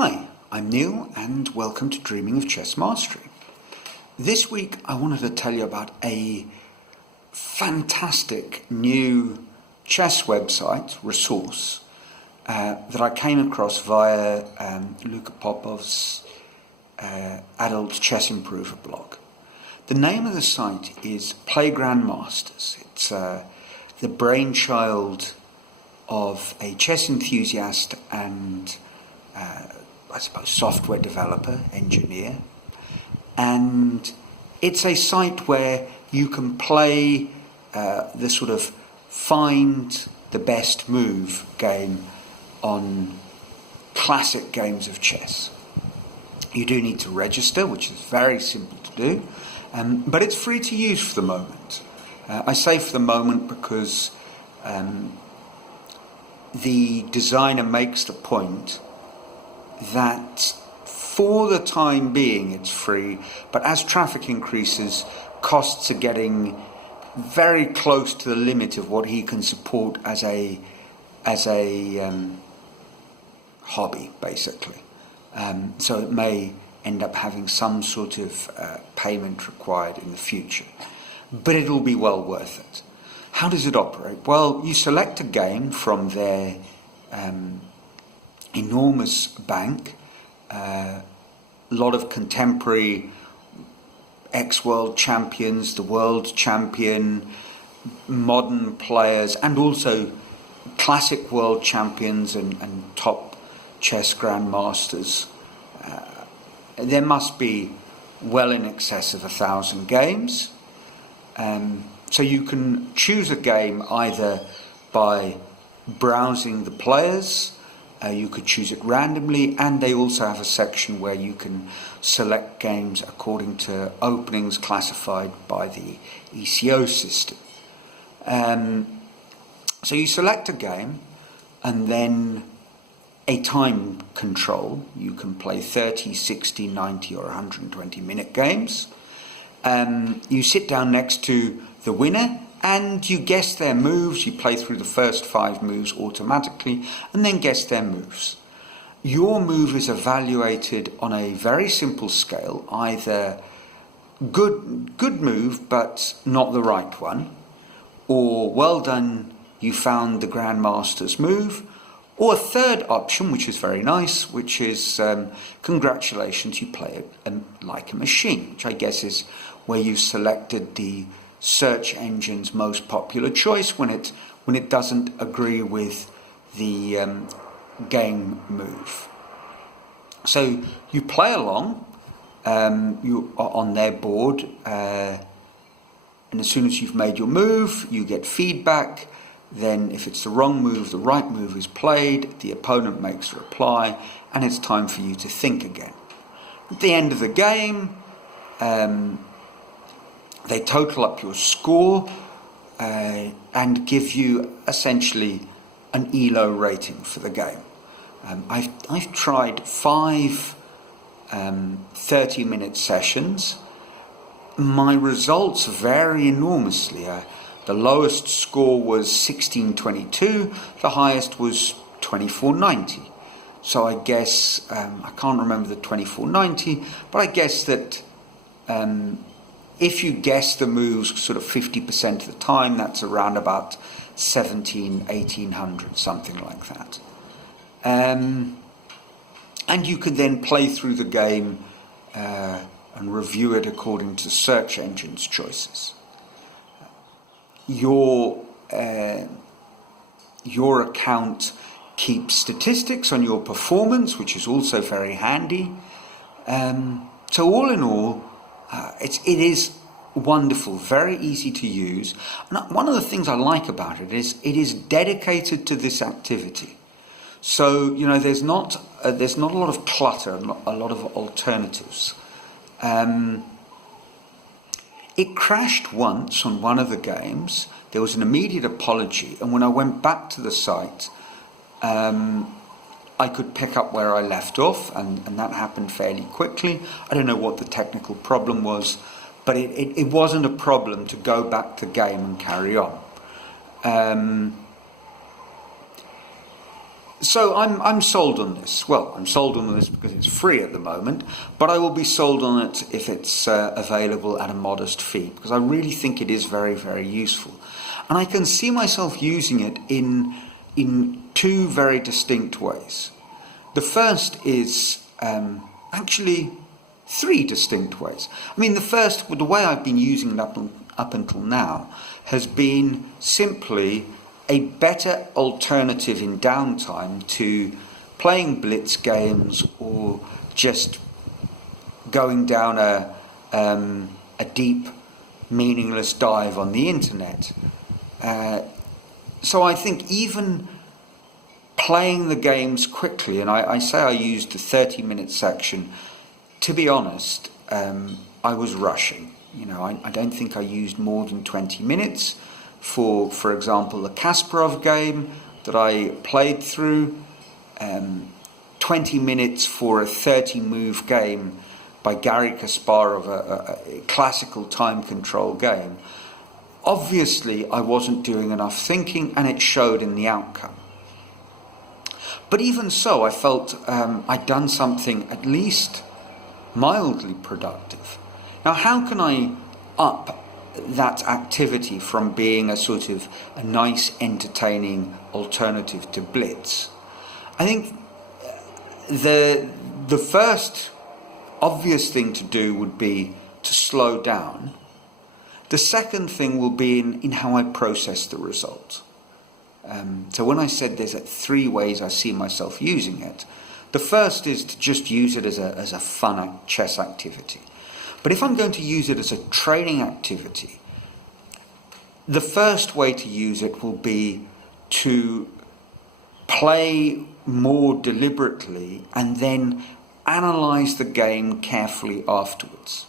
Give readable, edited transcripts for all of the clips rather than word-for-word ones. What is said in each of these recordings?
Hi, I'm Neil and welcome to Dreaming of Chess Mastery. This week I wanted to tell you about a fantastic new chess website resource that I came across via Luka Popov's Adult Chess Improver blog. The name of the site is playgrandmasters. It's the brainchild of a chess enthusiast and I suppose software developer, engineer, and it's a site where you can play the sort of find the best move game on classic games of chess. You do need to register, which is very simple to do, but it's free to use for the moment. I say for the moment because the designer makes the point that for the time being it's free, but as traffic increases, costs are getting very close to the limit of what he can support as a hobby, basically. So it may end up having some sort of payment required in the future, but it'll be well worth it. How does it operate? Well, you select a game from their enormous bank, a lot of contemporary ex-world champions, the world champion, modern players, and also classic world champions and top chess grandmasters. There must be well in excess of 1,000 games. So you can choose a game either by browsing the players, you could choose it randomly, and they also have a section where you can select games according to openings classified by the ECO system. So you select a game and then a time control. You can play 30, 60, 90 or 120 minute games. You sit down next to the winner and you guess their moves. You play through the first 5 moves automatically and then guess their moves. Your move is evaluated on a very simple scale, either good move but not the right one, or well done, you found the grandmaster's move, or a third option, which is very nice, which is congratulations, you play it like a machine, which I guess is where you selected the search engine's most popular choice when it doesn't agree with the game move. So you play along, you are on their board, and as soon as you've made your move, you get feedback. Then if it's the wrong move, the right move is played, the opponent makes a reply, and it's time for you to think again. At the end of the game, they total up your score and give you essentially an ELO rating for the game. I've tried 5 30-minute sessions. My results vary enormously. The lowest score was 1622, the highest was 2490. So I guess, I can't remember the 2490, but I guess that if you guess the moves sort of 50% of the time, that's around about 1800, something like that. And you can then play through the game and review it according to search engine's choices. Your account keeps statistics on your performance, which is also very handy. So all in all, it is wonderful, very easy to use. And one of the things I like about it is dedicated to this activity. So there's not a lot of clutter, a lot of alternatives. It crashed once on one of the games. There was an immediate apology, and when I went back to the site, I could pick up where I left off, and that happened fairly quickly. I don't know what the technical problem was, but it wasn't a problem to go back to the game and carry on. So I'm sold on this. Well, I'm sold on this because it's free at the moment, but I will be sold on it if it's available at a modest fee, because I really think it is very, very useful. And I can see myself using it in two very distinct ways. The first is actually three distinct ways. I mean, the way I've been using it up until now has been simply a better alternative in downtime to playing blitz games or just going down a deep, meaningless dive on the internet. So I think even playing the games quickly, and I say I used the 30-minute section, to be honest, I was rushing. I don't think I used more than 20 minutes for example, the Kasparov game that I played through, 20 minutes for a 30-move game by Garry Kasparov, a classical time control game. Obviously, I wasn't doing enough thinking, and it showed in the outcome. But even so, I felt I'd done something at least mildly productive. Now, how can I up that activity from being a sort of a nice, entertaining alternative to blitz? I think the first obvious thing to do would be to slow down. The second thing will be in how I process the result. So when I said there's three ways I see myself using it, the first is to just use it as a fun chess activity. But if I'm going to use it as a training activity, the first way to use it will be to play more deliberately and then analyze the game carefully afterwards.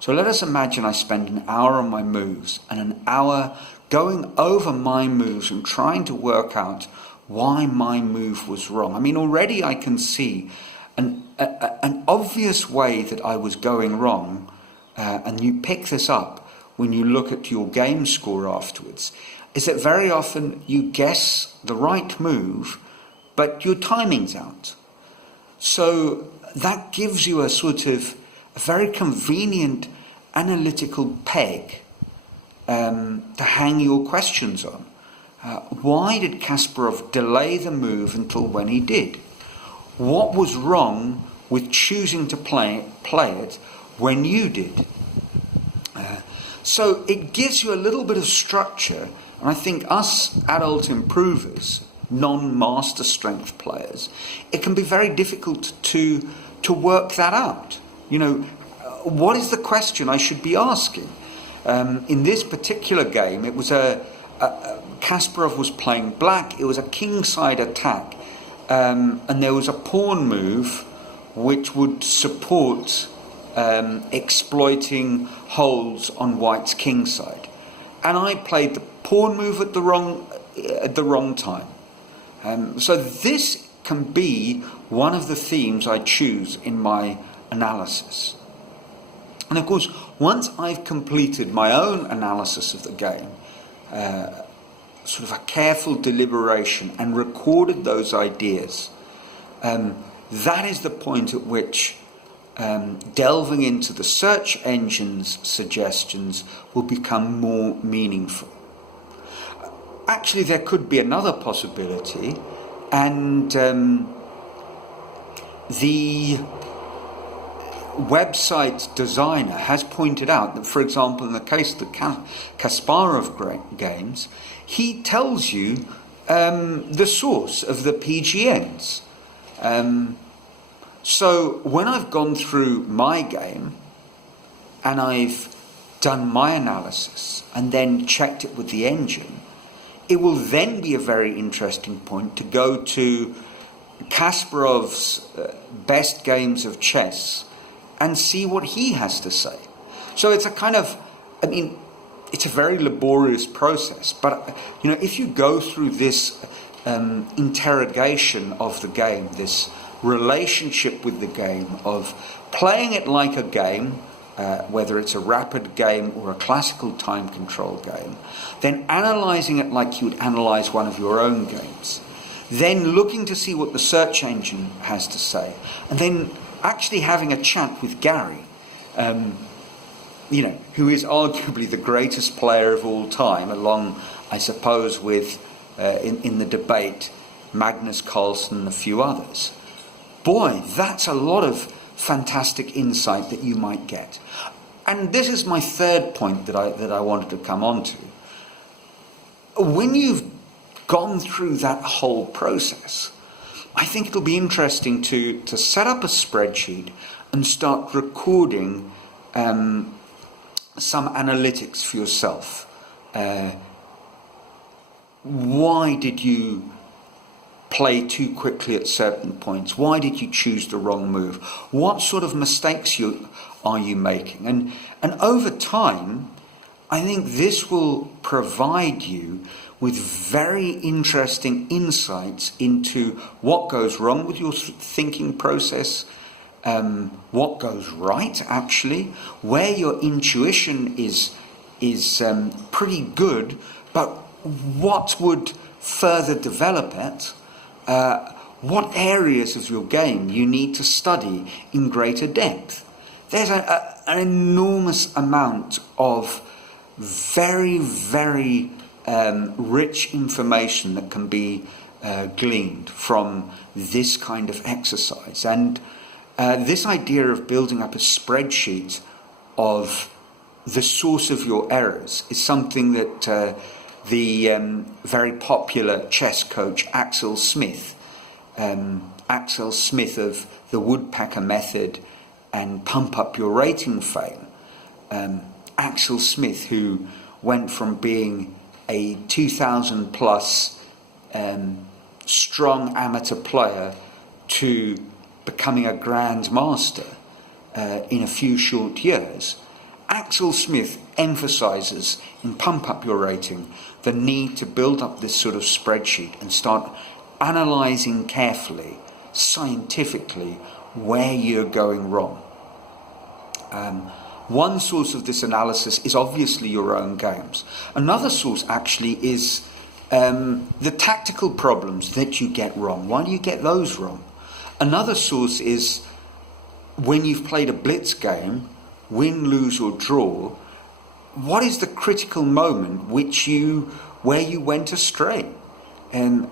So let us imagine I spend an hour on my moves and an hour going over my moves and trying to work out why my move was wrong. I mean, already I can see an obvious way that I was going wrong, and you pick this up when you look at your game score afterwards, is that very often you guess the right move, but your timing's out. So that gives you a sort of a very convenient analytical peg to hang your questions on. Why did Kasparov delay the move until when he did? What was wrong with choosing to play it when you did? So it gives you a little bit of structure, and I think us adult improvers, non-master strength players, it can be very difficult to work that out. What is the question I should be asking? In this particular game, it was Kasparov was playing black. It was a kingside attack, and there was a pawn move which would support exploiting holes on white's kingside, and I played the pawn move at the wrong time. So this can be one of the themes I choose in my analysis. And of course, once I've completed my own analysis of the game, sort of a careful deliberation, and recorded those ideas, that is the point at which delving into the search engine's suggestions will become more meaningful. Actually, there could be another possibility, and the website designer has pointed out that, for example, in the case of the Kasparov games, he tells you the source of the PGNs. So when I've gone through my game and I've done my analysis and then checked it with the engine, it will then be a very interesting point to go to Kasparov's best games of chess and see what he has to say. So it's a kind of, it's a very laborious process, but if you go through this interrogation of the game, this relationship with the game, of playing it like a game, whether it's a rapid game or a classical time control game, then analysing it like you would analyse one of your own games, then looking to see what the search engine has to say, and then actually having a chat with Gary, who is arguably the greatest player of all time, along, I suppose, with, in the debate, Magnus Carlsen and a few others. Boy, that's a lot of fantastic insight that you might get. And this is my third point that I wanted to come on to. When you've gone through that whole process, I think it'll be interesting to set up a spreadsheet and start recording some analytics for yourself. Why did you play too quickly at certain points? Why did you choose the wrong move? What sort of mistakes are you making? And over time, I think this will provide you with very interesting insights into what goes wrong with your thinking process, what goes right actually, where your intuition is pretty good, but what would further develop it, what areas of your game you need to study in greater depth. There's an enormous amount of very, very rich information that can be gleaned from this kind of exercise. And this idea of building up a spreadsheet of the source of your errors is something that the very popular chess coach Axel Smith of the Woodpecker Method and Pump Up Your Rating fame, Axel Smith, who went from being a 2,000 plus strong amateur player to becoming a grandmaster in a few short years. Axel Smith emphasizes in Pump Up Your Rating the need to build up this sort of spreadsheet and start analyzing carefully, scientifically, where you're going wrong. One source of this analysis is obviously your own games. Another source actually is the tactical problems that you get wrong. Why do you get those wrong? Another source is when you've played a blitz game, win, lose or draw, what is the critical moment where you went astray? And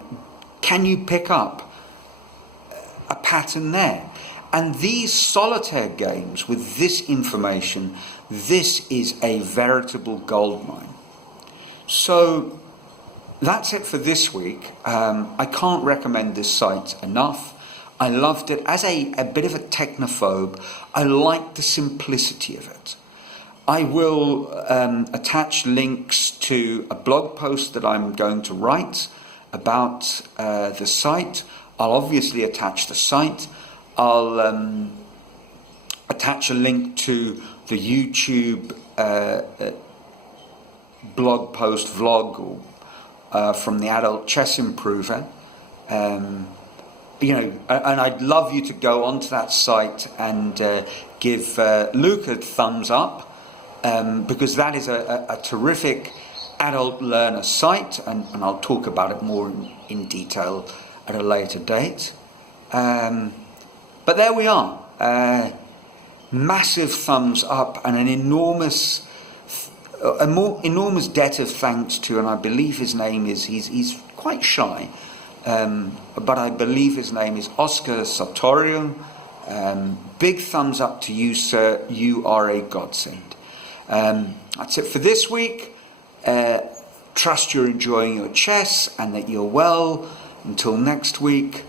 can you pick up a pattern there? And these solitaire games with this information, this is a veritable goldmine. So that's it for this week. I can't recommend this site enough. I loved it. As a bit of a technophobe, I like the simplicity of it. I will attach links to a blog post that I'm going to write about the site. I'll obviously attach the site. I'll attach a link to the YouTube blog post vlog from the Adult Chess Improver. And I'd love you to go onto that site and give Luka a thumbs up, because that is a terrific adult learner site, and I'll talk about it more in detail at a later date. But there we are. Massive thumbs up and an enormous debt of thanks to, and I believe his name is, he's quite shy, but I believe his name is Oscar Sartorio. Big thumbs up to you, sir. You are a godsend. That's it for this week. Trust you're enjoying your chess and that you're well. Until next week,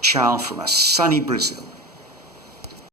ciao from a sunny Brazil.